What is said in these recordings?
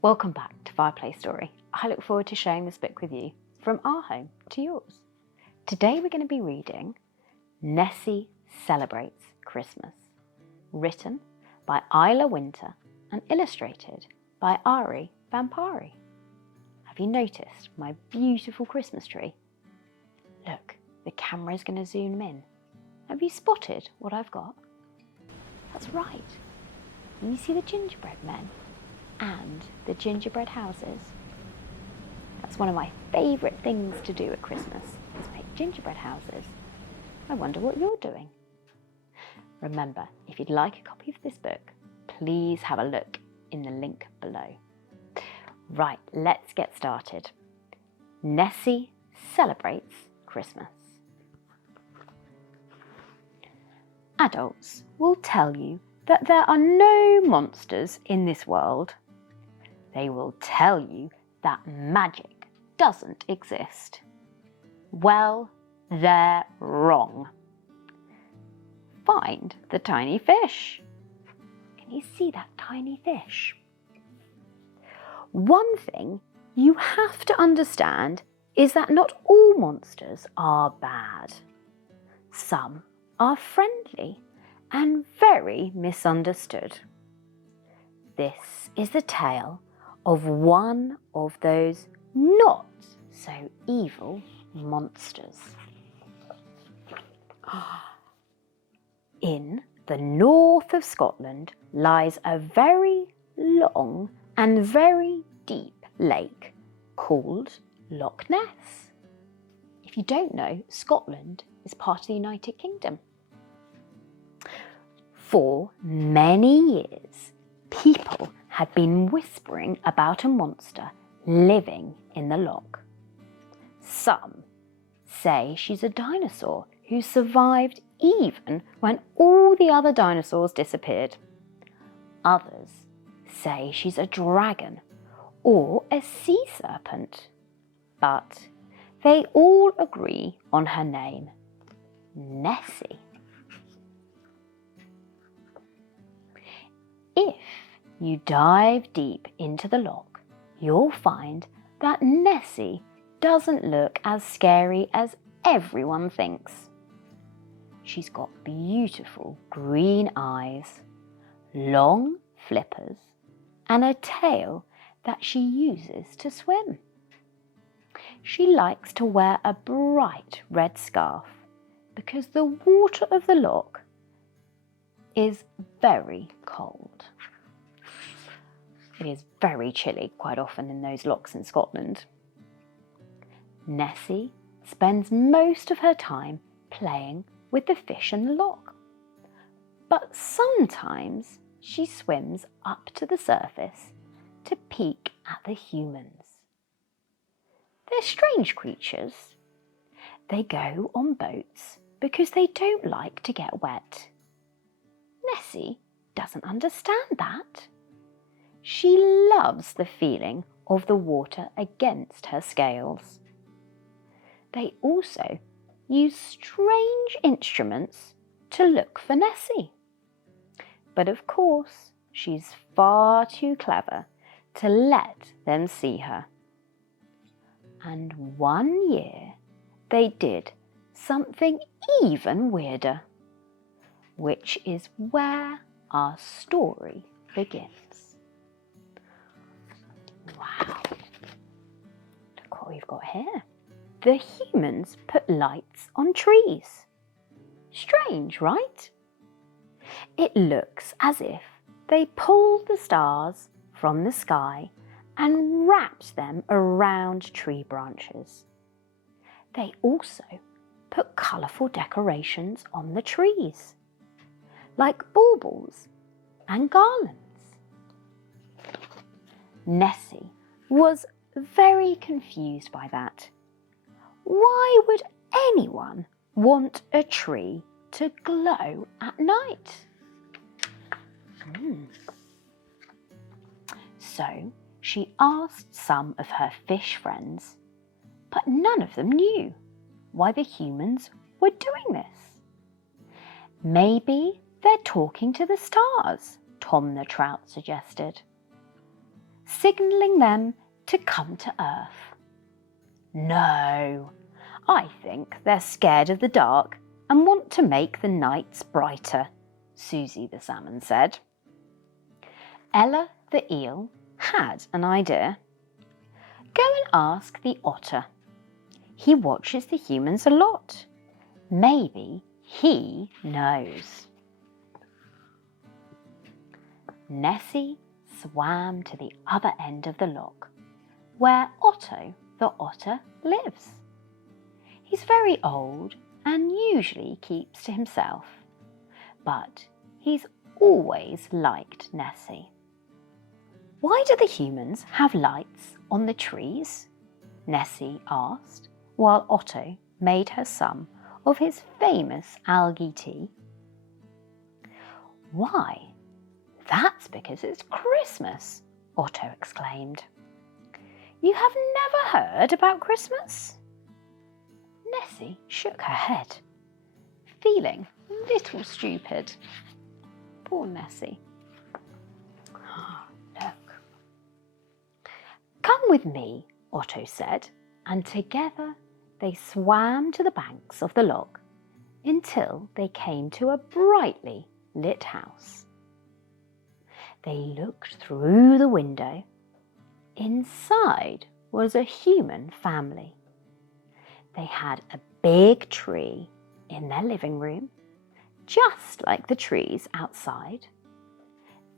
Welcome back to Fireplace Story. I look forward to sharing this book with you from our home to yours. Today we're going to be reading Nessie Celebrates Christmas, written by Isla Wynter and illustrated by Ari Vampari. Have you noticed my beautiful Christmas tree? Look, the camera is going to zoom in. Have you spotted what I've got? That's right. You see the gingerbread men and the gingerbread houses. That's one of my favourite things to do at Christmas, is make gingerbread houses. I wonder what you're doing. Remember, if you'd like a copy of this book, please have a look in the link below. Right, let's get started. Nessie Celebrates Christmas. Adults will tell you that there are no monsters in this world. They will tell you that magic doesn't exist. Well, they're wrong. Find the tiny fish. Can you see that tiny fish? One thing you have to understand is that not all monsters are bad. Some are friendly and very misunderstood. This is the tale of one of those not so evil monsters. In the north of Scotland lies a very long and very deep lake called Loch Ness. If you don't know, Scotland is part of the United Kingdom. For many years, people had been whispering about a monster living in the loch. Some say she's a dinosaur who survived even when all the other dinosaurs disappeared. Others say she's a dragon or a sea serpent, but they all agree on her name, Nessie. If you dive deep into the loch, you'll find that Nessie doesn't look as scary as everyone thinks. She's got beautiful green eyes, long flippers, and a tail that she uses to swim. She likes to wear a bright red scarf because the water of the loch is very cold. It is very chilly quite often in those lochs in Scotland. Nessie spends most of her time playing with the fish in the loch, but sometimes she swims up to the surface to peek at the humans. They're strange creatures. They go on boats because they don't like to get wet. Nessie doesn't understand that. She loves the feeling of the water against her scales. They also use strange instruments to look for Nessie. But of course, she's far too clever to let them see her. And one year they did something even weirder, which is where our story begins. Wow, look what we've got here. The humans put lights on trees. Strange, right? It looks as if they pulled the stars from the sky and wrapped them around tree branches. They also put colourful decorations on the trees, like baubles and garlands. Nessie was very confused by that. Why would anyone want a tree to glow at night? So she asked some of her fish friends, but none of them knew why the humans were doing this. Maybe they're talking to the stars, Tom the Trout suggested. signalling them to come to Earth. No, I think they're scared of the dark and want to make the nights brighter, Susie the salmon said. Ella the eel had an idea. Go and ask the otter. He watches the humans a lot. Maybe he knows. Nessie swam to the other end of the loch, where Otto the otter lives. He's very old and usually keeps to himself, but he's always liked Nessie. Why do the humans have lights on the trees? Nessie asked, while Otto made her some of his famous algae tea. Why, that's because it's Christmas, Otto exclaimed. You have never heard about Christmas? Nessie shook her head, feeling a little stupid. Poor Nessie. Look. Come with me, Otto said, and together they swam to the banks of the loch until they came to a brightly lit house. They looked through the window. Inside was a human family. They had a big tree in their living room, just like the trees outside.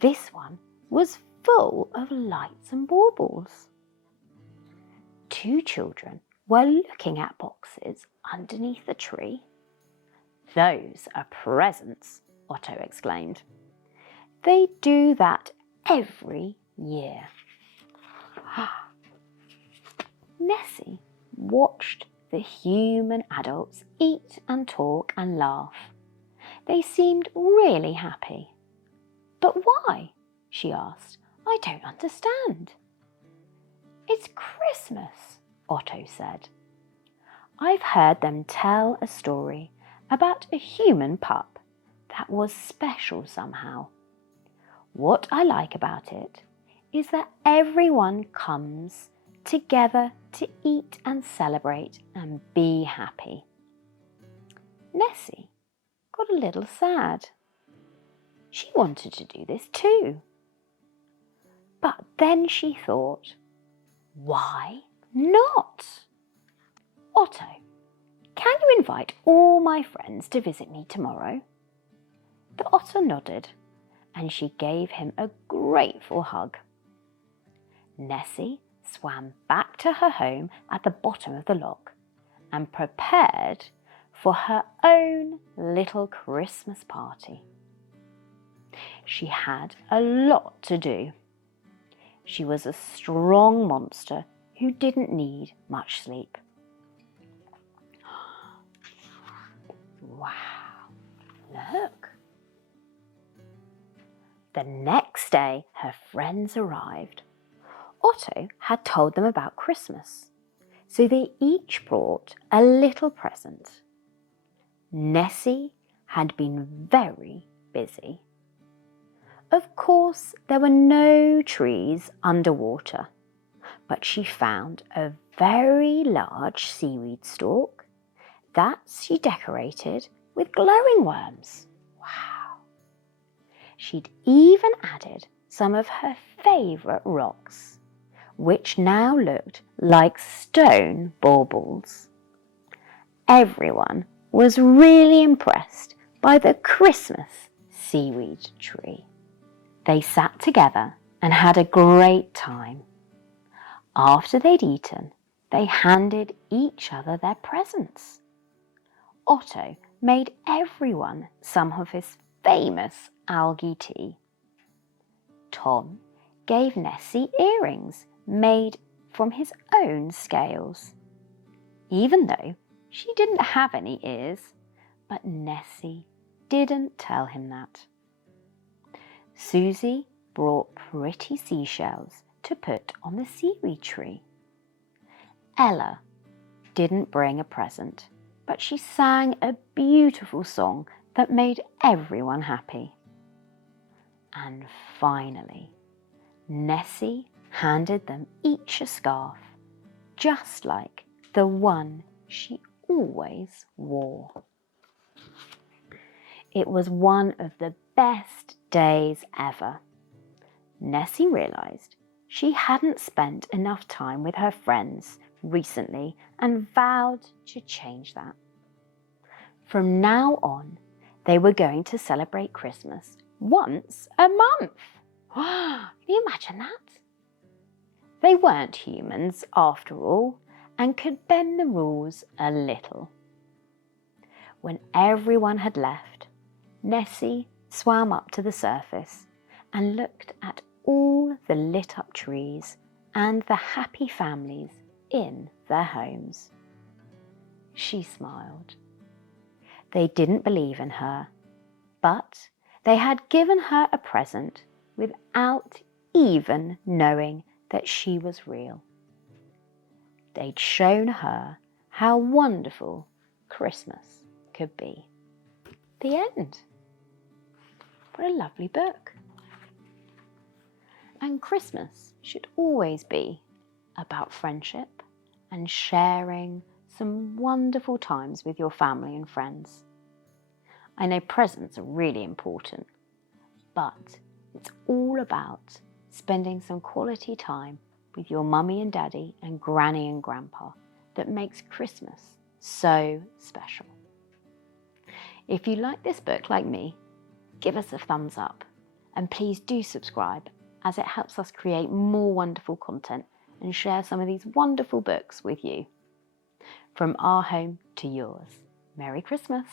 This one was full of lights and baubles. Two children were looking at boxes underneath the tree. Those are presents, Otto exclaimed. They do that every year. Nessie watched the human adults eat and talk and laugh. They seemed really happy. But why? She asked. I don't understand. It's Christmas, Otto said. I've heard them tell a story about a human pup that was special somehow. What I like about it is that everyone comes together to eat and celebrate and be happy. Nessie got a little sad. She wanted to do this too. But then she thought, why not? Otto, can you invite all my friends to visit me tomorrow? The otter nodded, and she gave him a grateful hug. Nessie swam back to her home at the bottom of the loch and prepared for her own little Christmas party. She had a lot to do. She was a strong monster who didn't need much sleep. Wow, look. The next day, her friends arrived. Otto had told them about Christmas, so they each brought a little present. Nessie had been very busy. Of course, there were no trees underwater, but she found a very large seaweed stalk that she decorated with glowing worms. Wow! She'd even added some of her favourite rocks, which now looked like stone baubles. Everyone was really impressed by the Christmas seaweed tree. They sat together and had a great time. After they'd eaten, they handed each other their presents. Otto made everyone some of his famous algae tea. Tom gave Nessie earrings made from his own scales, even though she didn't have any ears, but Nessie didn't tell him that. Susie brought pretty seashells to put on the seaweed tree. Ella didn't bring a present, but she sang a beautiful song that made everyone happy. And finally, Nessie handed them each a scarf, just like the one she always wore. It was one of the best days ever. Nessie realised she hadn't spent enough time with her friends recently and vowed to change that. From now on, they were going to celebrate Christmas once a month. Can you imagine that? They weren't humans after all and could bend the rules a little. When everyone had left, Nessie swam up to the surface and looked at all the lit up trees and the happy families in their homes. She smiled. They didn't believe in her, but they had given her a present without even knowing that she was real. They'd shown her how wonderful Christmas could be. The end. What a lovely book. And Christmas should always be about friendship and sharing some wonderful times with your family and friends. I know presents are really important, but it's all about spending some quality time with your mummy and daddy and granny and grandpa that makes Christmas so special. If you like this book like me, give us a thumbs up and please do subscribe, as it helps us create more wonderful content and share some of these wonderful books with you. From our home to yours. Merry Christmas!